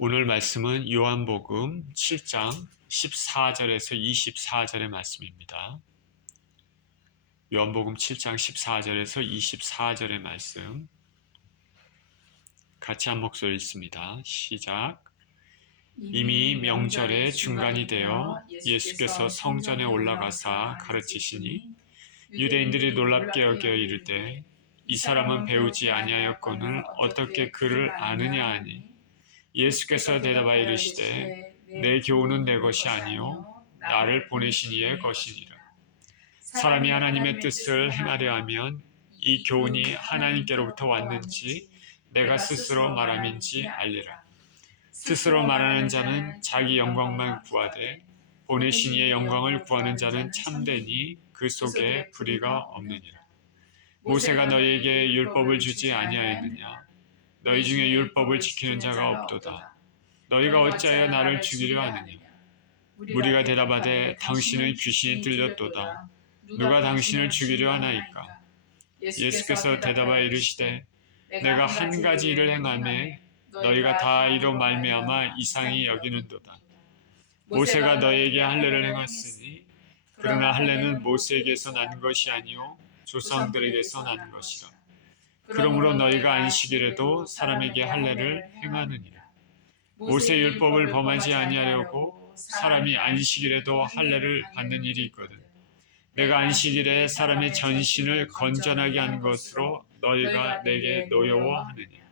오늘 말씀은 요한복음 7장 14절에서 24절의 말씀입니다. 요한복음 7장 14절에서 24절의 말씀 같이 한 목소리 읽습니다. 시작. 이미 명절의 중간이 되어 예수께서 성전에 올라가사 가르치시니 유대인들이 놀랍게 여겨 이르되 이 사람은 배우지 아니하였거늘 어떻게 그를 아느냐 하니 예수께서 대답하여 이르시되 내 교훈은 내 것이 아니요 나를 보내신 이의 것이니라. 사람이 하나님의 뜻을 행하려 하면 이 교훈이 하나님께로부터 왔는지 내가 스스로 말함인지 알리라. 스스로 말하는 자는 자기 영광만 구하되 보내신 이의 영광을 구하는 자는 참되니 그 속에 불의가 없느니라. 모세가 너희에게 율법을 주지 아니하였느냐? 너희 중에 율법을 지키는 자가 없도다. 너희가 어찌하여 나를 죽이려 하느냐? 무리가 대답하되 당신은 귀신이 들렸도다. 누가 당신을 죽이려 하나이까? 예수께서 대답하여 이르시되 내가 한 가지 일을 행하매 너희가 다 이로 말미암아 이상히 여기는도다. 모세가 너희에게 할례를 행했으니 그러나 할례는 모세에게서 난 것이 아니요 조상들에게서 난 것이라. 그러므로 너희가 안식일에도 사람에게 할례를 행하느니라. 모세 율법을 범하지 아니하려고 사람이 안식일에도 할례를 받는 일이 있거든. 내가 안식일에 사람의 전신을 건전하게 한 것으로 너희가 내게 노여워하느냐.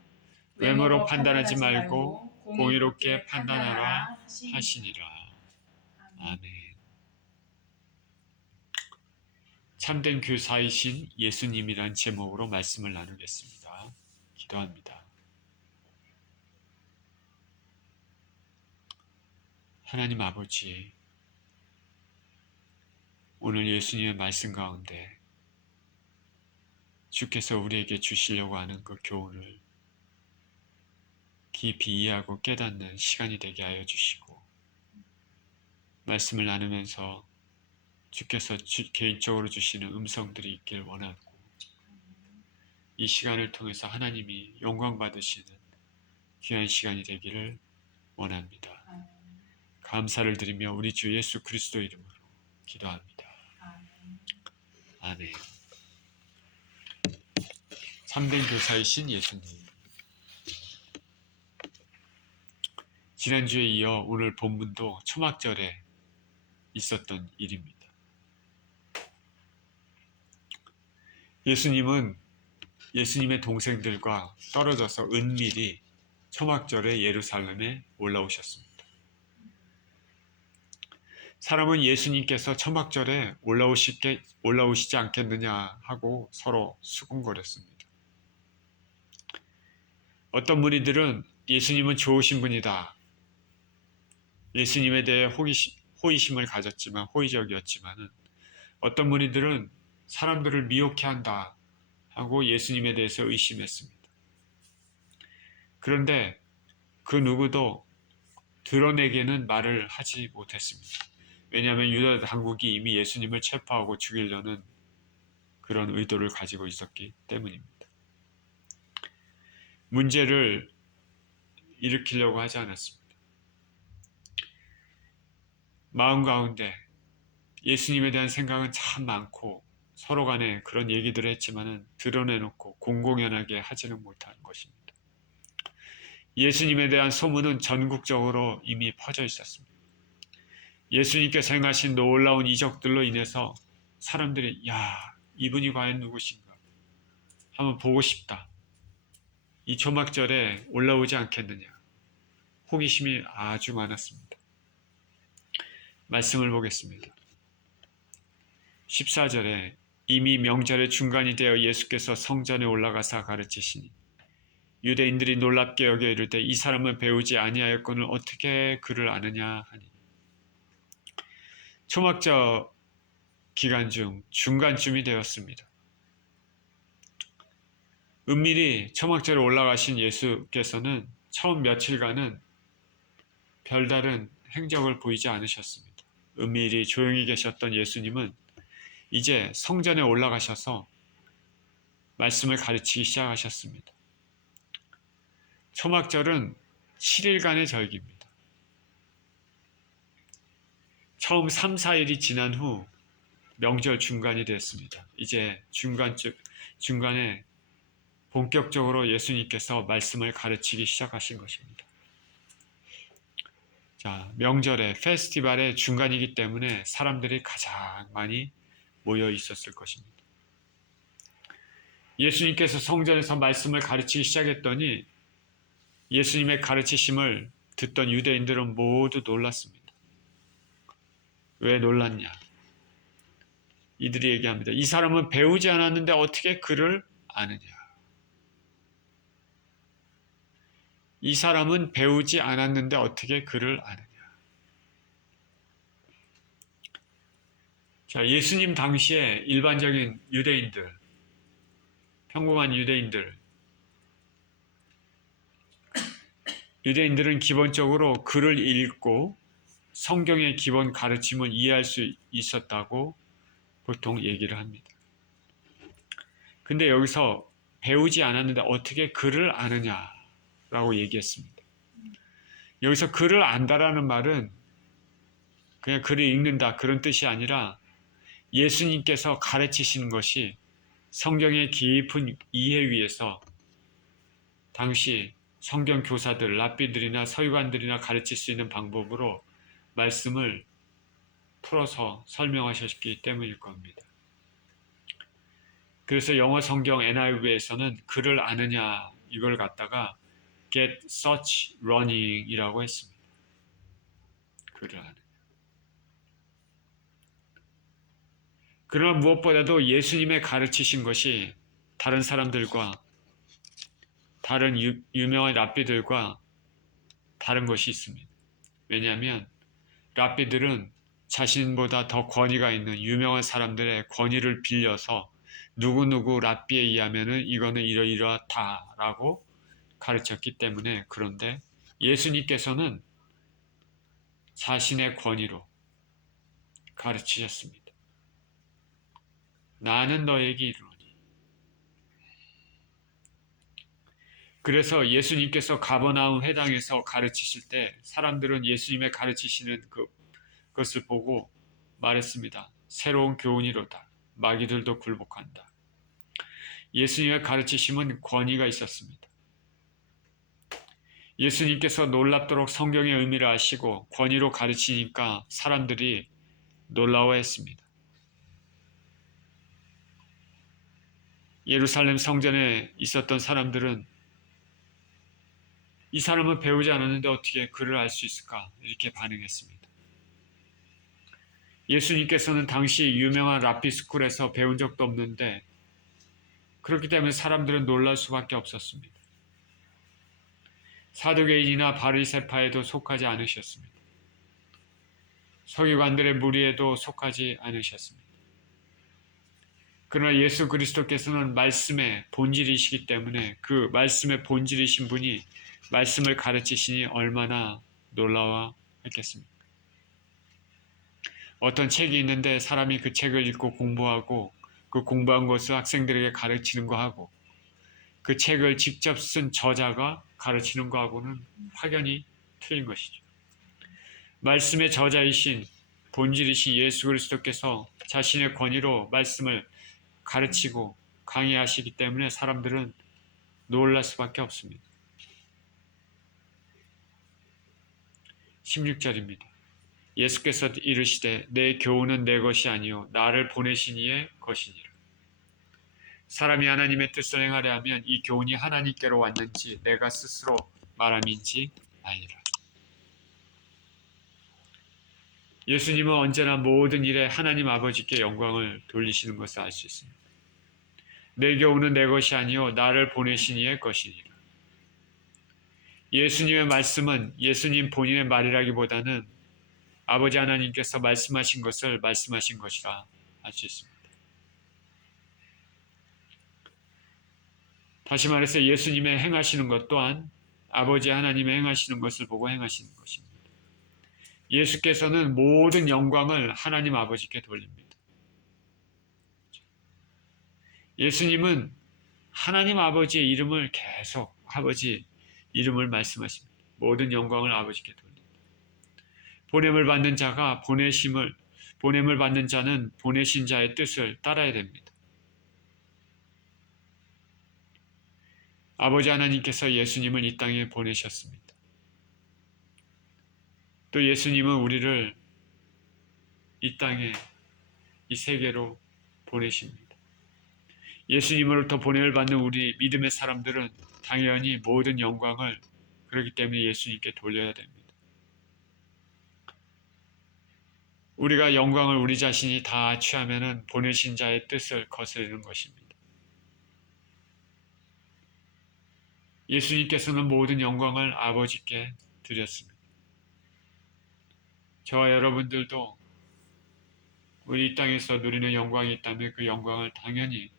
외모로 판단하지 말고 공의롭게 판단하라 하시니라. 아멘. 참된 교사이신 예수님이란 제목으로 말씀을 나누겠습니다. 기도합니다. 하나님 아버지, 오늘 예수님의 말씀 가운데 주께서 우리에게 주시려고 하는 그 교훈을 깊이 이해하고 깨닫는 시간이 되게 하여 주시고, 말씀을 나누면서 주께서 개인적으로 주시는 음성들이 있길 원하고, 이 시간을 통해서 하나님이 영광 받으시는 귀한 시간이 되기를 원합니다. 감사를 드리며 우리 주 예수 그리스도 이름으로 기도합니다. 아멘. 참된 교사이신 예수님, 지난주에 이어 오늘 본문도 초막절에 있었던 일입니다. 예수님은 예수님의 동생들과 떨어져서 은밀히 초막절에 예루살렘에 올라오셨습니다. 사람은 예수님께서 초막절에 올라오시지 않겠느냐 하고 서로 수군거렸습니다. 어떤 무리들은 예수님은 좋으신 분이다. 예수님에 대해 호의심을 가졌지만 호의적이었지만은, 어떤 무리들은 사람들을 미혹해 한다 하고 예수님에 대해서 의심했습니다. 그런데 그 누구도 드러내게는 말을 하지 못했습니다. 왜냐하면 유다 당국이 이미 예수님을 체포하고 죽이려는 그런 의도를 가지고 있었기 때문입니다. 문제를 일으키려고 하지 않았습니다. 마음 가운데 예수님에 대한 생각은 참 많고 서로 간에 그런 얘기들을 했지만은 드러내놓고 공공연하게 하지는 못하는 것입니다. 예수님에 대한 소문은 전국적으로 이미 퍼져 있었습니다. 예수님께서 행하신 놀라운 이적들로 인해서 사람들이 이분이 과연 누구신가? 한번 보고 싶다. 이 초막절에 올라오지 않겠느냐? 호기심이 아주 많았습니다. 말씀을 보겠습니다. 14절에 이미 명절의 중간이 되어 예수께서 성전에 올라가사 가르치시니 유대인들이 놀랍게 여겨 이르되 이 사람은 배우지 아니하였거늘 어떻게 그를 아느냐 하니, 초막절 기간 중 중간쯤이 되었습니다. 은밀히 초막절에 올라가신 예수께서는 처음 며칠간은 별다른 행적을 보이지 않으셨습니다. 은밀히 조용히 계셨던 예수님은 이제 성전에 올라가셔서 말씀을 가르치기 시작하셨습니다. 초막절은 7일간의 절기입니다. 처음 3, 4일이 지난 후 명절 중간이 됐습니다. 이제 중간에 본격적으로 예수님께서 말씀을 가르치기 시작하신 것입니다. 자, 명절의 페스티벌의 중간이기 때문에 사람들이 가장 많이 모여 있었을 것입니다. 예수님께서 성전에서 말씀을 가르치기 시작했더니 예수님의 가르치심을 듣던 유대인들은 모두 놀랐습니다. 왜 놀랐냐? 이들이 얘기합니다. 이 사람은 배우지 않았는데 어떻게 글을 아느냐? 이 사람은 배우지 않았는데 어떻게 글을 아느냐? 자, 예수님 당시에 일반적인 유대인들, 평범한 유대인들은 기본적으로 글을 읽고 성경의 기본 가르침을 이해할 수 있었다고 보통 얘기를 합니다. 근데 여기서 배우지 않았는데 어떻게 글을 아느냐라고 얘기했습니다. 여기서 글을 안다라는 말은 그냥 글을 읽는다 그런 뜻이 아니라 예수님께서 가르치시는 것이 성경의 깊은 이해 위에서 당시 성경 교사들, 랍비들이나 서기관들이나 가르칠 수 있는 방법으로 말씀을 풀어서 설명하셨기 때문일 겁니다. 그래서 영어 성경 NIV에서는 글을 아느냐 이걸 갖다가 get such running이라고 했습니다. 글을 아느냐. 그러나 무엇보다도 예수님의 가르치신 것이 다른 사람들과 다른 유명한 랍비들과 다른 것이 있습니다. 왜냐하면 랍비들은 자신보다 더 권위가 있는 유명한 사람들의 권위를 빌려서 누구누구 랍비에 의하면은 이거는 이러이러하다라고 가르쳤기 때문에 그런데 예수님께서는 자신의 권위로 가르치셨습니다. 나는 너에게 이르노니. 그래서 예수님께서 가버나움 회당에서 가르치실 때 사람들은 예수님의 가르치시는 그것을 보고 말했습니다. 새로운 교훈이로다. 마귀들도 굴복한다. 예수님의 가르치심은 권위가 있었습니다. 예수님께서 놀랍도록 성경의 의미를 아시고 권위로 가르치니까 사람들이 놀라워했습니다. 예루살렘 성전에 있었던 사람들은 이 사람은 배우지 않았는데 어떻게 글을 알 수 있을까? 이렇게 반응했습니다. 예수님께서는 당시 유명한 랍비스쿨에서 배운 적도 없는데 그렇기 때문에 사람들은 놀랄 수밖에 없었습니다. 사두개인이나 바리새파에도 속하지 않으셨습니다. 서기관들의 무리에도 속하지 않으셨습니다. 그러나 예수 그리스도께서는 말씀의 본질이시기 때문에 그 말씀의 본질이신 분이 말씀을 가르치시니 얼마나 놀라워했겠습니까? 어떤 책이 있는데 사람이 그 책을 읽고 공부하고 그 공부한 것을 학생들에게 가르치는 거하고 그 책을 직접 쓴 저자가 가르치는 거하고는 확연히 틀린 것이죠. 말씀의 저자이신 본질이신 예수 그리스도께서 자신의 권위로 말씀을 가르치고 강의하시기 때문에 사람들은 놀랄 수밖에 없습니다. 16절입니다. 예수께서 이르시되 내 교훈은 내 것이 아니요 나를 보내신 이의 것이니라. 사람이 하나님의 뜻을 행하려 하면 이 교훈이 하나님께로 왔는지 내가 스스로 말함인지 아니라. 예수님은 언제나 모든 일에 하나님 아버지께 영광을 돌리시는 것을 알 수 있습니다. 내 교훈은 내 것이 아니요 나를 보내신 이의 것이니라. 예수님의 말씀은 예수님 본인의 말이라기보다는 아버지 하나님께서 말씀하신 것을 말씀하신 것이라 할 수 있습니다. 다시 말해서 예수님의 행하시는 것 또한 아버지 하나님의 행하시는 것을 보고 행하시는 것입니다. 예수께서는 모든 영광을 하나님 아버지께 돌립니다. 예수님은 하나님 아버지의 이름을 계속 아버지 이름을 말씀하십니다. 모든 영광을 아버지께 돌립니다. 보냄을 받는 자가 보냄을 받는 자는 보내신 자의 뜻을 따라야 됩니다. 아버지 하나님께서 예수님을 이 땅에 보내셨습니다. 또 예수님은 우리를 이 땅에, 이 세계로 보내십니다. 예수님으로부터 보냄을 받는 우리 믿음의 사람들은 당연히 모든 영광을 그렇기 때문에 예수님께 돌려야 됩니다. 우리가 영광을 우리 자신이 다 취하면은 보내신 자의 뜻을 거스르는 것입니다. 예수님께서는 모든 영광을 아버지께 드렸습니다. 저와 여러분들도 우리 이 땅에서 누리는 영광이 있다면 그 영광을 당연히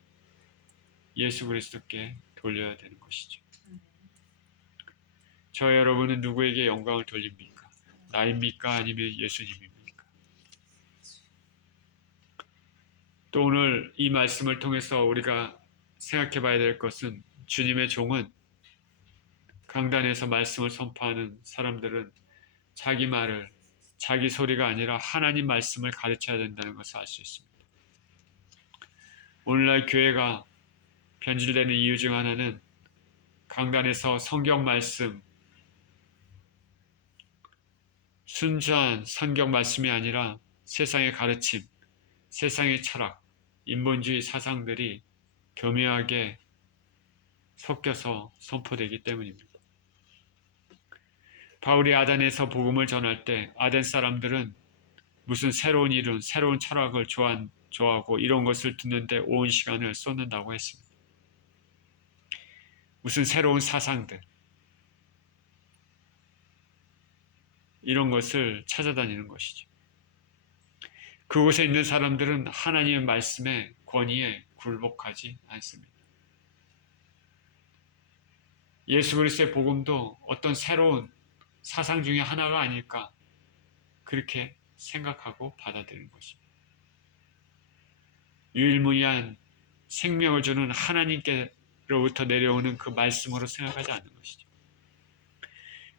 예수 그리스도께 돌려야 되는 것이죠. 저와 여러분은 누구에게 영광을 돌립니까? 나입니까? 아니면 예수님입니까? 또 오늘 이 말씀을 통해서 우리가 생각해 봐야 될 것은 주님의 종은 강단에서 말씀을 선포하는 사람들은 자기 말을, 자기 소리가 아니라 하나님 말씀을 가르쳐야 된다는 것을 알 수 있습니다. 오늘날 교회가 변질되는 이유 중 하나는 강단에서 성경 말씀, 순수한 성경 말씀이 아니라 세상의 가르침, 세상의 철학, 인본주의 사상들이 교묘하게 섞여서 선포되기 때문입니다. 바울이 아덴에서 복음을 전할 때 아덴 사람들은 무슨 새로운 이론, 새로운 철학을 좋아하고 이런 것을 듣는데 온 시간을 쏟는다고 했습니다. 무슨 새로운 사상들, 이런 것을 찾아다니는 것이죠. 그곳에 있는 사람들은 하나님의 말씀의 권위에 굴복하지 않습니다. 예수 그리스도의 복음도 어떤 새로운 사상 중에 하나가 아닐까 그렇게 생각하고 받아들이는 것입니다. 유일무이한 생명을 주는 하나님께로부터 내려오는 그 말씀으로 생각하지 않는 것이죠.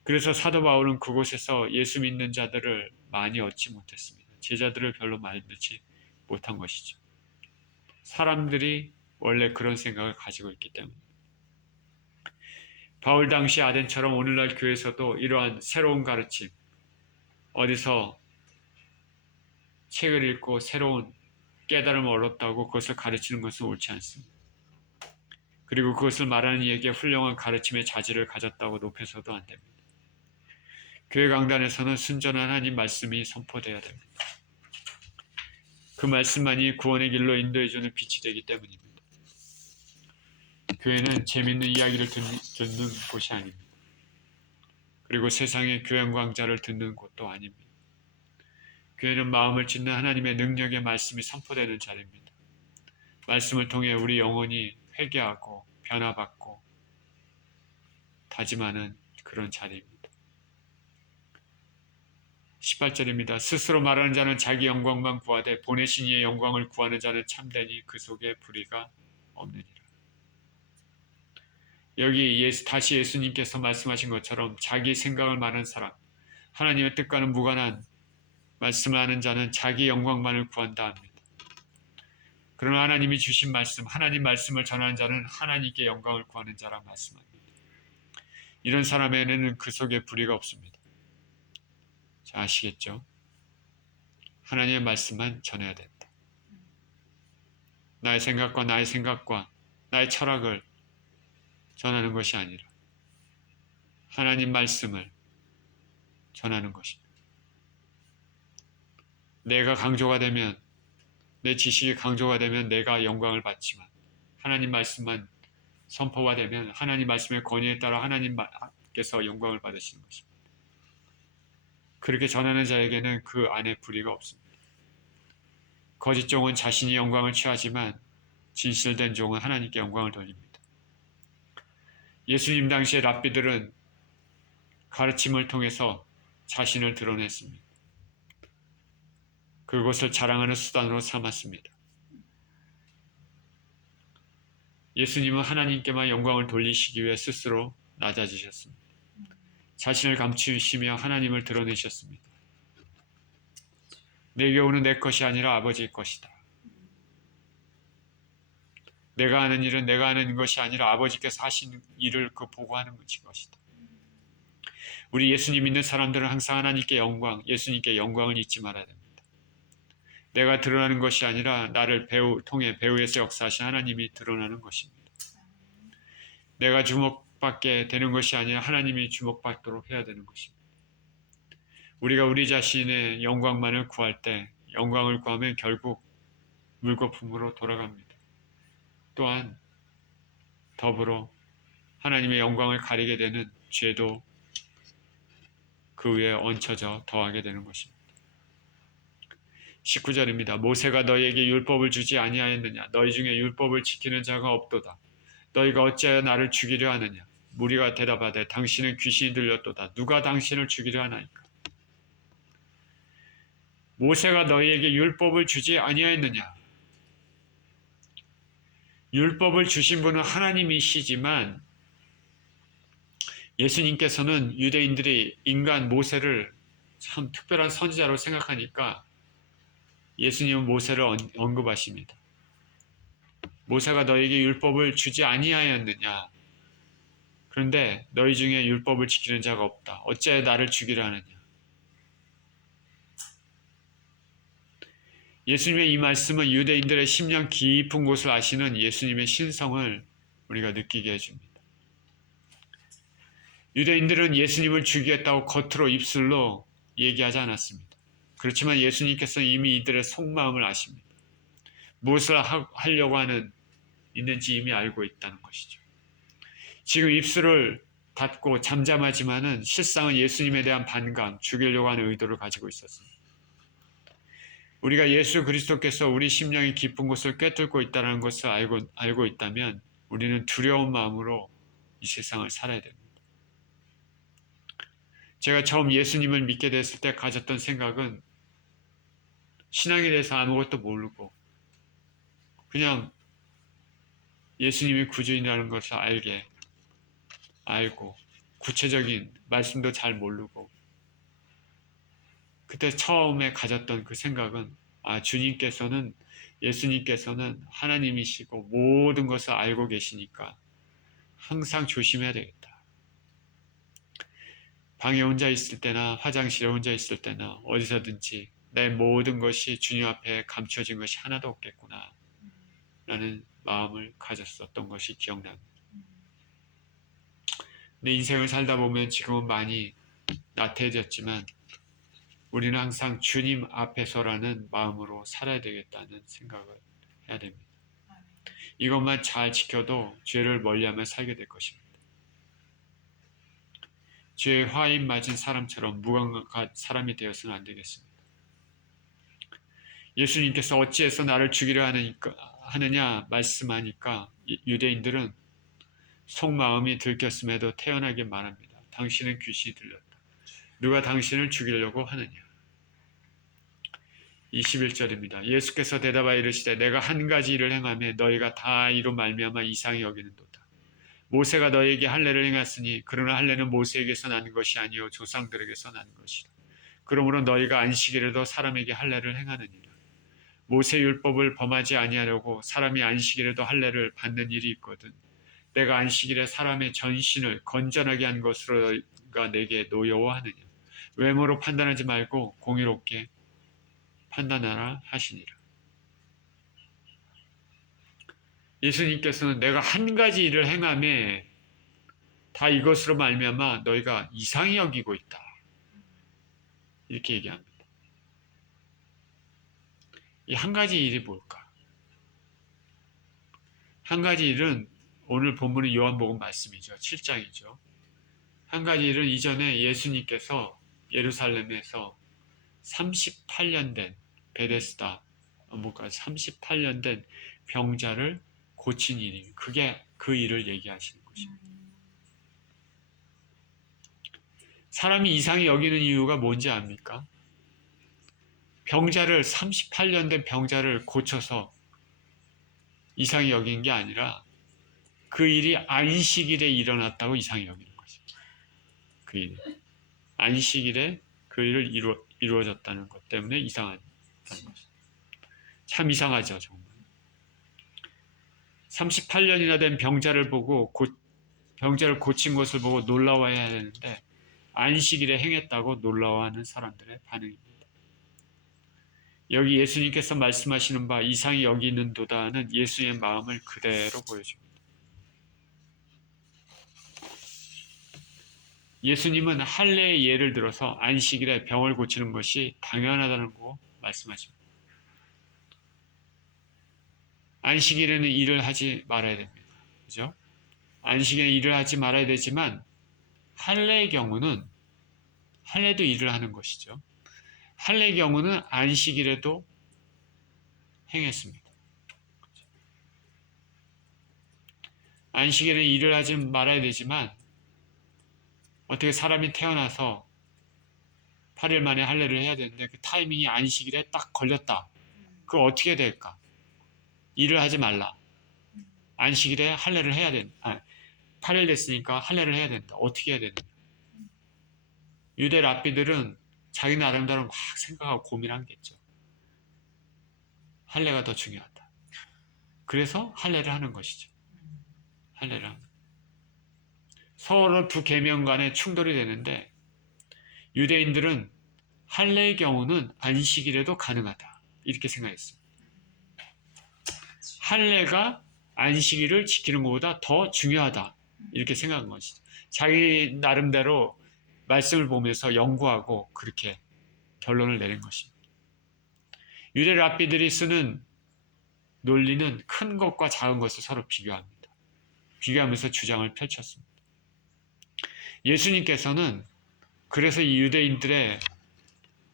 그래서 사도 바울은 그곳에서 예수 믿는 자들을 많이 얻지 못했습니다. 제자들을 별로 만들지 못한 것이죠. 사람들이 원래 그런 생각을 가지고 있기 때문입니다. 바울 당시 아덴처럼 오늘날 교회에서도 이러한 새로운 가르침, 어디서 책을 읽고 새로운 깨달음을 얻었다고 그것을 가르치는 것은 옳지 않습니다. 그리고 그것을 말하는 이에게 훌륭한 가르침의 자질을 가졌다고 높여서도 안 됩니다. 교회 강단에서는 순전한 하나님 말씀이 선포되어야 됩니다. 그 말씀만이 구원의 길로 인도해주는 빛이 되기 때문입니다. 교회는 재밌는 이야기를 듣는 곳이 아닙니다. 그리고 세상의 교양 강좌를 듣는 곳도 아닙니다. 교회는 마음을 찢는 하나님의 능력의 말씀이 선포되는 자리입니다. 말씀을 통해 우리 영혼이 회개하고 변화받고 다짐하는 그런 자리입니다. 18절입니다. 스스로 말하는 자는 자기 영광만 구하되 보내신 이의 영광을 구하는 자는 참되니 그 속에 불의가 없느니라. 여기 다시 예수님께서 말씀하신 것처럼 자기 생각을 말하는 사람, 하나님의 뜻과는 무관한 말씀을 하는 자는 자기 영광만을 구한다 합니다. 그러나 하나님이 주신 말씀, 하나님 말씀을 전하는 자는 하나님께 영광을 구하는 자라 말씀합니다. 이런 사람에게는 그 속에 불의가 없습니다. 자, 아시겠죠? 하나님의 말씀만 전해야 된다. 나의 생각과 나의 철학을 전하는 것이 아니라 하나님 말씀을 전하는 것입니다. 내가 강조가 되면, 내 지식이 강조가 되면 내가 영광을 받지만 하나님 말씀만 선포가 되면 하나님 말씀의 권위에 따라 하나님께서 영광을 받으시는 것입니다. 그렇게 전하는 자에게는 그 안에 불의가 없습니다. 거짓 종은 자신이 영광을 취하지만 진실된 종은 하나님께 영광을 돌립니다. 예수님 당시의 랍비들은 가르침을 통해서 자신을 드러냈습니다. 그것을 자랑하는 수단으로 삼았습니다. 예수님은 하나님께만 영광을 돌리시기 위해 스스로 낮아지셨습니다. 자신을 감추시며 하나님을 드러내셨습니다. 내게 오는 내 것이 아니라 아버지의 것이다. 내가 하는 일은 내가 하는 것이 아니라 아버지께서 하신 일을 보고 하는 것이다. 우리 예수님 믿는 사람들은 항상 하나님께 영광, 예수님께 영광을 잊지 말아야 됩니다. 내가 드러나는 것이 아니라 나를 통해 배후에서 역사하신 하나님이 드러나는 것입니다. 내가 주목받게 되는 것이 아니라 하나님이 주목받도록 해야 되는 것입니다. 우리가 우리 자신의 영광만을 구할 때 영광을 구하면 결국 물거품으로 돌아갑니다. 또한 더불어 하나님의 영광을 가리게 되는 죄도 그 위에 얹혀져 더하게 되는 것입니다. 19절입니다. 모세가 너희에게 율법을 주지 아니하였느냐? 너희 중에 율법을 지키는 자가 없도다. 너희가 어찌하여 나를 죽이려 하느냐? 무리가 대답하되 당신은 귀신이 들렸도다. 누가 당신을 죽이려 하나이까? 모세가 너희에게 율법을 주지 아니하였느냐? 율법을 주신 분은 하나님이시지만 예수님께서는 유대인들이 인간 모세를 참 특별한 선지자로 생각하니까 예수님은 모세를 언급하십니다. 모세가 너에게 율법을 주지 아니하였느냐? 그런데 너희 중에 율법을 지키는 자가 없다. 어찌하여 나를 죽이려 하느냐? 예수님의 이 말씀은 유대인들의 심령 깊은 곳을 아시는 예수님의 신성을 우리가 느끼게 해줍니다. 유대인들은 예수님을 죽이겠다고 겉으로 입술로 얘기하지 않았습니다. 그렇지만 예수님께서는 이미 이들의 속마음을 아십니다. 무엇을 하려고 있는지 이미 알고 있다는 것이죠. 지금 입술을 닫고 잠잠하지만은 실상은 예수님에 대한 반감, 죽이려고 하는 의도를 가지고 있었습니다. 우리가 예수 그리스도께서 우리 심령의 깊은 곳을 꿰뚫고 있다는 것을 알고 있다면 우리는 두려운 마음으로 이 세상을 살아야 됩니다. 제가 처음 예수님을 믿게 됐을 때 가졌던 생각은 신앙에 대해서 아무것도 모르고 그냥 예수님이 구주인이라는 것을 알고 구체적인 말씀도 잘 모르고 그때 처음에 가졌던 그 생각은 예수님께서는 하나님이시고 모든 것을 알고 계시니까 항상 조심해야 되겠다. 방에 혼자 있을 때나 화장실에 혼자 있을 때나 어디서든지 내 모든 것이 주님 앞에 감춰진 것이 하나도 없겠구나 라는 마음을 가졌었던 것이 기억납니다. 내 인생을 살다 보면 지금은 많이 나태해졌지만 우리는 항상 주님 앞에서라는 마음으로 살아야 되겠다는 생각을 해야 됩니다. 이것만 잘 지켜도 죄를 멀리하며 살게 될 것입니다. 죄에 화인 맞은 사람처럼 무감각한 사람이 되어서는 안 되겠습니다. 예수님께서 어찌해서 나를 죽이려 하느냐 말씀하니까 유대인들은 속마음이 들켰음에도 태연하게 말합니다. 당신은 귀신이 들렸다. 누가 당신을 죽이려고 하느냐? 21절입니다. 예수께서 대답하여 이르시되 내가 한 가지 일을 행하며 너희가 다 이로 말미암아 이상히 여기는도다. 모세가 너희에게 할례를 행했으니 그러나 할례는 모세에게서 난 것이 아니요 조상들에게서 난 것이라. 그러므로 너희가 안식일에도 사람에게 할례를 행하느니라. 모세 율법을 범하지 아니하려고 사람이 안식일에도 할례를 받는 일이 있거든. 내가 안식일에 사람의 전신을 건전하게 한 것으로가 내게 노여워하느냐. 외모로 판단하지 말고 공의롭게 판단하라 하시니라. 예수님께서는 내가 한 가지 일을 행하며 다 이것으로 말미암아 너희가 이상히 여기고 있다. 이렇게 얘기합니다. 이 한 가지 일이 뭘까? 한 가지 일은 오늘 본문은 요한복음 말씀이죠. 7장이죠. 한 가지 일은 이전에 예수님께서 예루살렘에서 38년 된 베데스다, 38년 된 병자를 고친 일이 그게 그 일을 얘기하시는 것입니다. 사람이 이상히 여기는 이유가 뭔지 압니까? 38년 된 병자를 고쳐서 이상히 여긴 게 아니라 그 일이 안식일에 일어났다고 이상히 여기는 것입니다. 그 일. 안식일에 그 일을 이루어졌다는 것 때문에 이상하다는 것이죠. 참 이상하죠, 정말. 38년이나 된 병자를 보고 병자를 고친 것을 보고 놀라워해야 하는데 안식일에 행했다고 놀라워하는 사람들의 반응입니다. 여기 예수님께서 말씀하시는 바 이상히 여기 있는도다는 예수의 마음을 그대로 보여줍니다. 예수님은 할례의 예를 들어서 안식일에 병을 고치는 것이 당연하다는 거 말씀하십니다. 안식일에는 일을 하지 말아야 됩니다. 그죠? 안식일에 일을 하지 말아야 되지만 할례의 경우는 할례도 일을 하는 것이죠. 할례의 경우는 안식일에도 행했습니다. 안식일에 일을 하지 말아야 되지만 어떻게 사람이 태어나서 8일 만에 할례를 해야 되는데 그 타이밍이 안식일에 딱 걸렸다. 그거 어떻게 될까? 일을 하지 말라. 안식일에 할례를 해야 된다. 8일 됐으니까 할례를 해야 된다. 어떻게 해야 되느냐? 유대 랍비들은 자기 나름대로 막 생각하고 고민한겠죠. 할례가 더 중요하다. 그래서 할례를 하는 것이죠. 할례를 하는. 서로 두 계명 간에 충돌이 되는데 유대인들은 할례의 경우는 안식일에도 가능하다. 이렇게 생각했습니다. 할례가 안식일을 지키는 것보다 더 중요하다. 이렇게 생각한 것이죠. 자기 나름대로 말씀을 보면서 연구하고 그렇게 결론을 내린 것입니다. 유대 랍비들이 쓰는 논리는 큰 것과 작은 것을 서로 비교합니다. 비교하면서 주장을 펼쳤습니다. 예수님께서는 그래서 이 유대인들의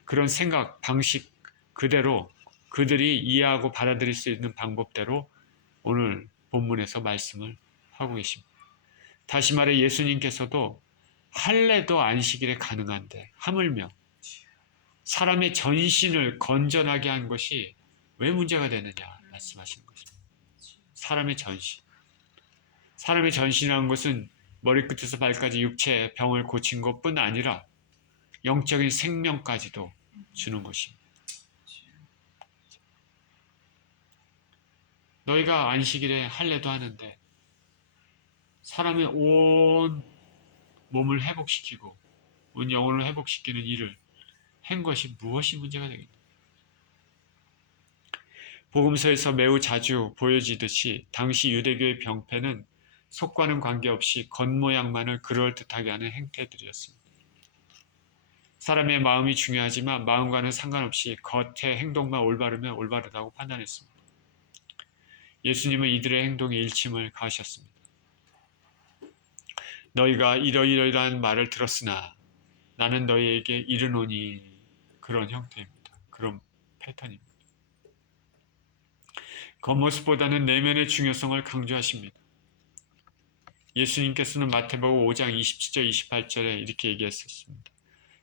그런 생각, 방식 그대로 그들이 이해하고 받아들일 수 있는 방법대로 오늘 본문에서 말씀을 하고 계십니다. 다시 말해 예수님께서도 할례도 안식일에 가능한데 하물며 사람의 전신을 건전하게 한 것이 왜 문제가 되느냐 말씀하시는 것입니다. 사람의 전신. 사람의 전신이라는 것은 머리끝에서 발까지 육체의 병을 고친 것뿐 아니라 영적인 생명까지도 주는 것입니다. 너희가 안식일에 할례도 하는데 사람의 온 몸을 회복시키고 온 영혼을 회복시키는 일을 한 것이 무엇이 문제가 되겠냐. 복음서에서 매우 자주 보여지듯이 당시 유대교의 병폐는 속과는 관계없이 겉모양만을 그럴듯하게 하는 행태들이었습니다. 사람의 마음이 중요하지만 마음과는 상관없이 겉의 행동만 올바르면 올바르다고 판단했습니다. 예수님은 이들의 행동에 일침을 가하셨습니다. 너희가 이러이러한 말을 들었으나 나는 너희에게 이르노니 그런 형태입니다. 그런 패턴입니다. 겉모습보다는 내면의 중요성을 강조하십니다. 예수님께서는 마태복음 5장 27절 28절에 이렇게 얘기했었습니다.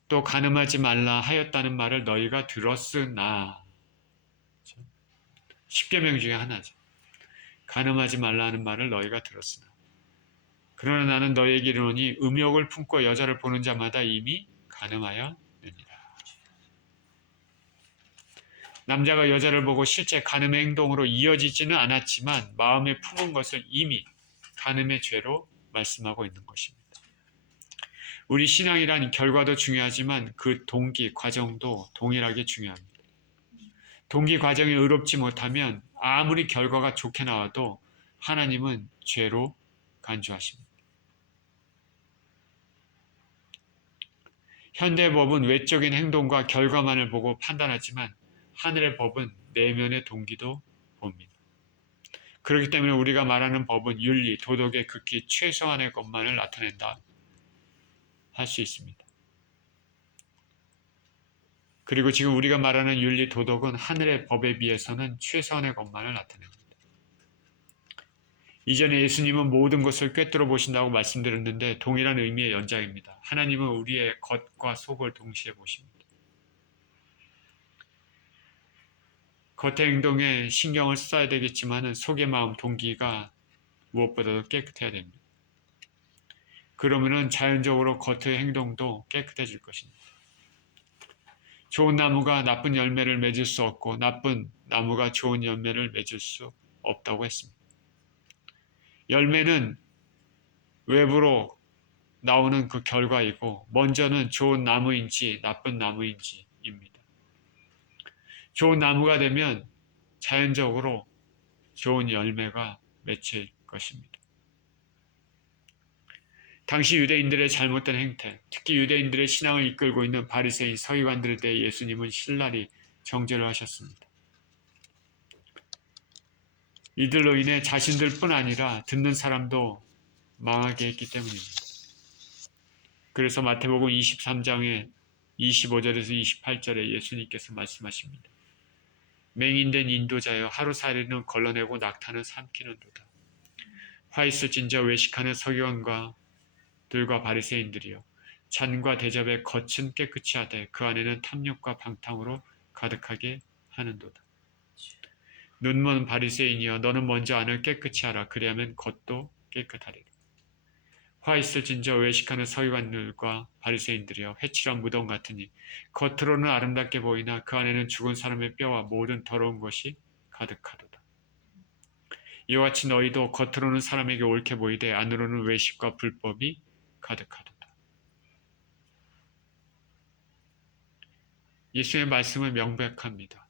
또 간음하지 말라 하였다는 말을 너희가 들었으나 10계명 중에 하나죠. 간음하지 말라 하는 말을 너희가 들었으나 그러나 나는 너희에게 이르노니 음욕을 품고 여자를 보는 자마다 이미 간음하였느니라. 남자가 여자를 보고 실제 간음의 행동으로 이어지지는 않았지만 마음에 품은 것을 이미 간음의 죄로 말씀하고 있는 것입니다. 우리 신앙이란 결과도 중요하지만 그 동기, 과정도 동일하게 중요합니다. 동기 과정이 의롭지 못하면 아무리 결과가 좋게 나와도 하나님은 죄로 간주하십니다. 현대의 법은 외적인 행동과 결과만을 보고 판단하지만 하늘의 법은 내면의 동기도 봅니다. 그렇기 때문에 우리가 말하는 법은 윤리, 도덕의 극히 최소한의 것만을 나타낸다 할 수 있습니다. 그리고 지금 우리가 말하는 윤리, 도덕은 하늘의 법에 비해서는 최소한의 것만을 나타냅니다. 이전에 예수님은 모든 것을 꿰뚫어 보신다고 말씀드렸는데 동일한 의미의 연장입니다. 하나님은 우리의 겉과 속을 동시에 보십니다. 겉의 행동에 신경을 써야 되겠지만 속의 마음, 동기가 무엇보다도 깨끗해야 됩니다. 그러면은 자연적으로 겉의 행동도 깨끗해질 것입니다. 좋은 나무가 나쁜 열매를 맺을 수 없고 나쁜 나무가 좋은 열매를 맺을 수 없다고 했습니다. 열매는 외부로 나오는 그 결과이고 먼저는 좋은 나무인지 나쁜 나무인지입니다. 좋은 나무가 되면 자연적으로 좋은 열매가 맺힐 것입니다. 당시 유대인들의 잘못된 행태, 특히 유대인들의 신앙을 이끌고 있는 바리새인 서기관들에 대해 예수님은 신랄히 정죄를 하셨습니다. 이들로 인해 자신들뿐 아니라 듣는 사람도 망하게 했기 때문입니다. 그래서 마태복음 23장의 25절에서 28절에 예수님께서 말씀하십니다. 맹인된 인도자여 하루살이는 걸러내고 낙타는 삼키는도다. 화 있을진저 외식하는 서기관과 들과 바리새인들이여 잔과 대접의 겉은 깨끗이 하되 그 안에는 탐욕과 방탕으로 가득하게 하는도다. 눈먼 바리새인이여 너는 먼저 안을 깨끗이 하라. 그리하면 겉도 깨끗하리라. 화 있을진저 외식하는 서기관들과 바리새인들이여 회칠한 무덤 같으니 겉으로는 아름답게 보이나 그 안에는 죽은 사람의 뼈와 모든 더러운 것이 가득하도다. 이와 같이 너희도 겉으로는 사람에게 옳게 보이되 안으로는 외식과 불법이 가득하도다. 예수의 말씀은 명백합니다.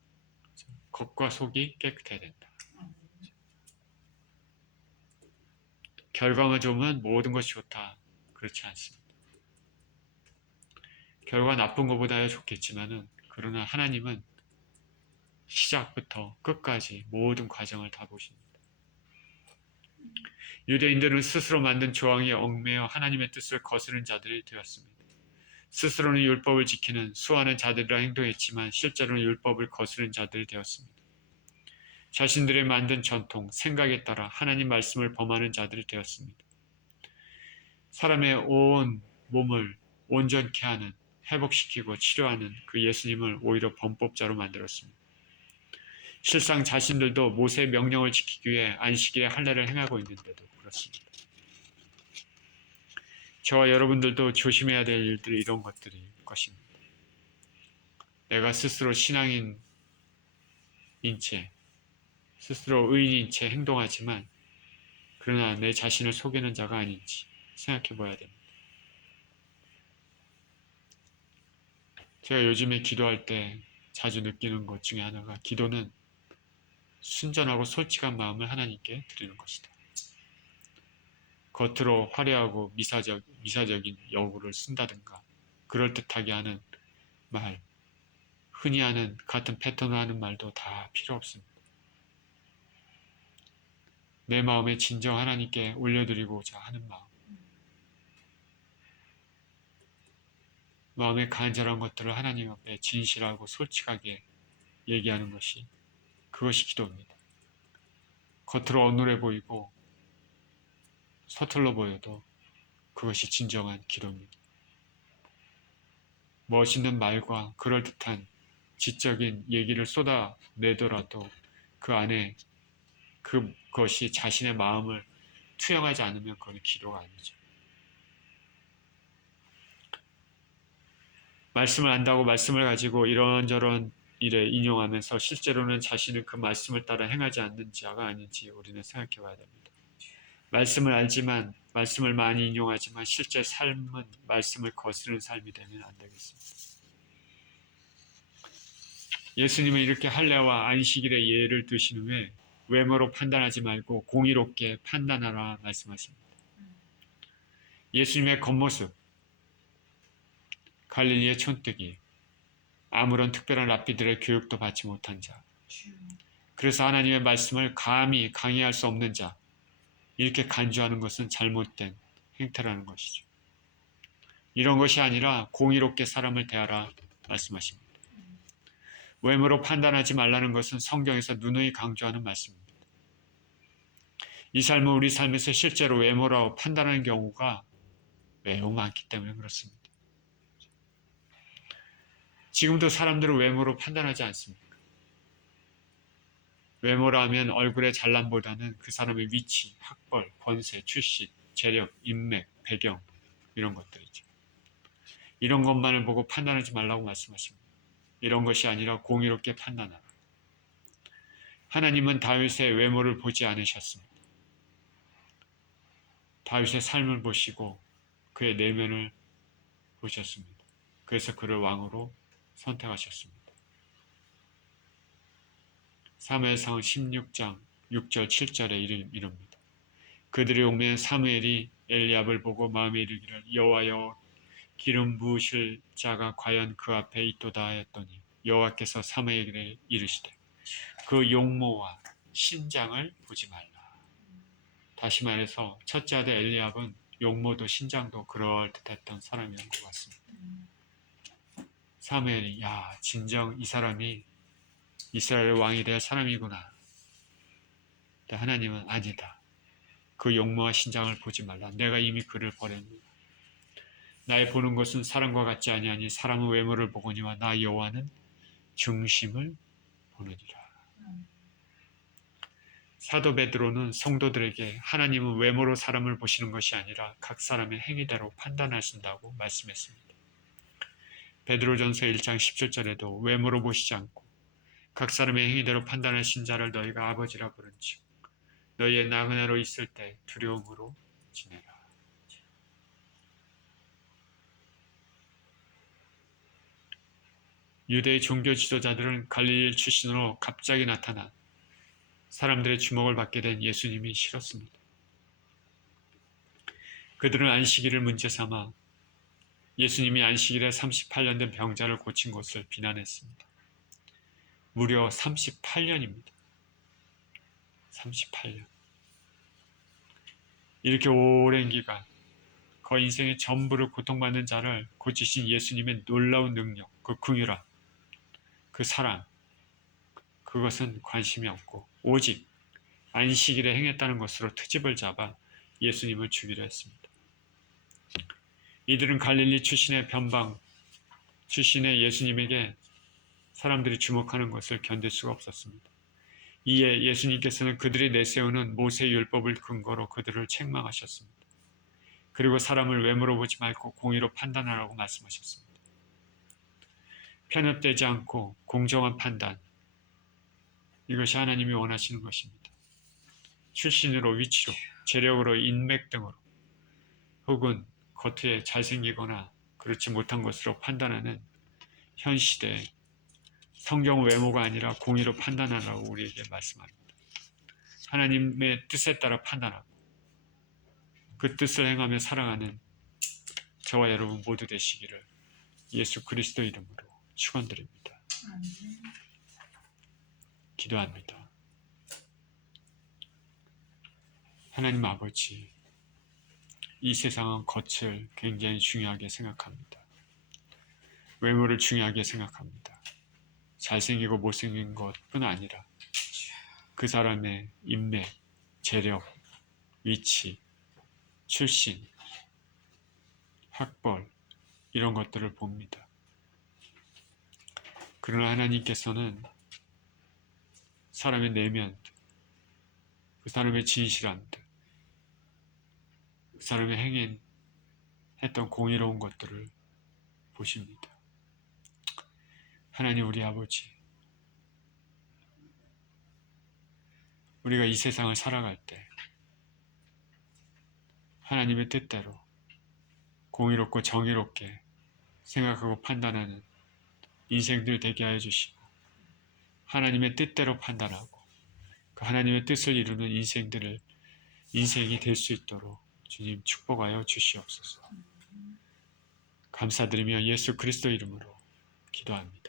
겉과 속이 깨끗해야 된다. 결과가 좋으면 모든 것이 좋다. 그렇지 않습니다. 결과 나쁜 것보다야 좋겠지만은 그러나 하나님은 시작부터 끝까지 모든 과정을 다 보십니다. 유대인들은 스스로 만든 조항에 얽매여 하나님의 뜻을 거스른 자들이 되었습니다. 스스로는 율법을 지키는 수많은 자들이라 행동했지만 실제로는 율법을 거스른 자들이 되었습니다. 자신들의 만든 전통, 생각에 따라 하나님 말씀을 범하는 자들이 되었습니다. 사람의 온 몸을 온전케 하는, 회복시키고 치료하는 그 예수님을 오히려 범법자로 만들었습니다. 실상 자신들도 모세의 명령을 지키기 위해 안식일에 할례를 행하고 있는데도 그렇습니다. 저와 여러분들도 조심해야 될 일들이 이런 것들일 것입니다. 내가 스스로 신앙인 채, 스스로 의인인 채 행동하지만 그러나 내 자신을 속이는 자가 아닌지 생각해 봐야 됩니다. 제가 요즘에 기도할 때 자주 느끼는 것 중에 하나가 기도는 순전하고 솔직한 마음을 하나님께 드리는 것이다. 겉으로 화려하고 미사적인 여구를 쓴다든가 그럴듯하게 하는 말, 흔히 하는 같은 패턴으로 하는 말도 다 필요 없습니다. 내 마음에 진정 하나님께 올려드리고자 하는 마음, 마음의 간절한 것들을 하나님 앞에 진실하고 솔직하게 얘기하는 것이 그것이 기도입니다. 겉으로 어눌해 보이고 서툴러 보여도 그것이 진정한 기도입니다. 멋있는 말과 그럴듯한 지적인 얘기를 쏟아내더라도 그 안에 그것이 자신의 마음을 투영하지 않으면 그건 기도가 아니죠. 말씀을 안다고 말씀을 가지고 이런저런 일에 인용하면서 실제로는 자신은 그 말씀을 따라 행하지 않는 자가 아닌지 우리는 생각해 봐야 됩니다. 말씀을 알지만 말씀을 많이 인용하지만 실제 삶은 말씀을 거스르는 삶이 되면 안 되겠습니다. 예수님은 이렇게 할례와 안식일의 예를 드신 후에 외모로 판단하지 말고 공의롭게 판단하라 말씀하십니다. 예수님의 겉모습, 갈릴리의 촌뜨기, 아무런 특별한 랍비들의 교육도 받지 못한 자, 그래서 하나님의 말씀을 감히 강의할 수 없는 자, 이렇게 간주하는 것은 잘못된 행태라는 것이죠. 이런 것이 아니라 공의롭게 사람을 대하라 말씀하십니다. 외모로 판단하지 말라는 것은 성경에서 누누이 강조하는 말씀입니다. 이 삶은 우리 삶에서 실제로 외모라고 판단하는 경우가 매우 많기 때문에 그렇습니다. 지금도 사람들은 외모로 판단하지 않습니까? 외모라 하면 얼굴의 잘남보다는 그 사람의 위치, 학벌, 권세, 출신, 재력, 인맥, 배경 이런 것들이죠. 이런 것만을 보고 판단하지 말라고 말씀하십니다. 이런 것이 아니라 공의롭게 판단하라. 하나님은 다윗의 외모를 보지 않으셨습니다. 다윗의 삶을 보시고 그의 내면을 보셨습니다. 그래서 그를 왕으로 선택하셨습니다. 사무엘상 16장 6절 7절에 이릅니다. 그들이 오면 사무엘이 엘리압을 보고 마음에 이르기를 여호와여 기름 부으실 자가 과연 그 앞에 있도다 하였더니 여호와께서 사무엘에게 이르시되 그 용모와 신장을 보지 말라. 다시 말해서 첫째 아들 엘리압은 용모도 신장도 그럴듯했던 사람이었던 것 같습니다. 사무엘이 진정 이 사람이 이스라엘 왕이 될 사람이구나. 근데 하나님은 아니다. 그 용모와 신장을 보지 말라. 내가 이미 그를 버렸노라. 나의 보는 것은 사람과 같지 아니하니 사람은 외모를 보거니와 나 여호와는 중심을 보느니라. 사도 베드로는 성도들에게 하나님은 외모로 사람을 보시는 것이 아니라 각 사람의 행위대로 판단하신다고 말씀했습니다. 베드로전서 1장 17절에도 외모로 보시지 않고 각 사람의 행위대로 판단하신 자를 너희가 아버지라 부른즉 너희의 나그네로 있을 때 두려움으로 지내라. 유대의 종교 지도자들은 갈릴리 출신으로 갑자기 나타나 사람들의 주목을 받게 된 예수님이 싫었습니다. 그들은 안식일을 문제 삼아 예수님이 안식일에 38년 된 병자를 고친 것을 비난했습니다. 무려 38년입니다. 38년. 이렇게 오랜 기간 거의 인생의 전부를 고통받는 자를 고치신 예수님의 놀라운 능력, 그 긍휼함, 그 사랑, 그것은 관심이 없고 오직 안식일에 행했다는 것으로 트집을 잡아 예수님을 죽이려 했습니다. 이들은 갈릴리 출신의 변방 출신의 예수님에게 사람들이 주목하는 것을 견딜 수가 없었습니다. 이에 예수님께서는 그들이 내세우는 모세의 율법을 근거로 그들을 책망하셨습니다. 그리고 사람을 외모로 보지 말고 공의로 판단하라고 말씀하셨습니다. 편협되지 않고 공정한 판단, 이것이 하나님이 원하시는 것입니다. 출신으로, 위치로, 재력으로, 인맥 등으로 혹은 겉에 잘생기거나 그렇지 못한 것으로 판단하는 현 시대에 성경 외모가 아니라 공의로 판단하라고 우리에게 말씀합니다. 하나님의 뜻에 따라 판단하고 그 뜻을 행하며 살아가는 저와 여러분 모두 되시기를 예수 그리스도 이름으로 축원드립니다. 기도합니다. 하나님 아버지, 이 세상은 겉을 굉장히 중요하게 생각합니다. 외모를 중요하게 생각합니다. 잘생기고 못생긴 것뿐 아니라 그 사람의 인맥, 재력, 위치, 출신, 학벌 이런 것들을 봅니다. 그러나 하나님께서는 사람의 내면, 그 사람의 진실함들, 그 사람의 행했던 공의로운 것들을 보십니다. 하나님 우리 아버지, 우리가 이 세상을 살아갈 때 하나님의 뜻대로 공의롭고 정의롭게 생각하고 판단하는 인생들 되게 하여 주시고 하나님의 뜻대로 판단하고 그 하나님의 뜻을 이루는 인생이 될 수 있도록 주님 축복하여 주시옵소서. 감사드리며 예수 그리스도 이름으로 기도합니다.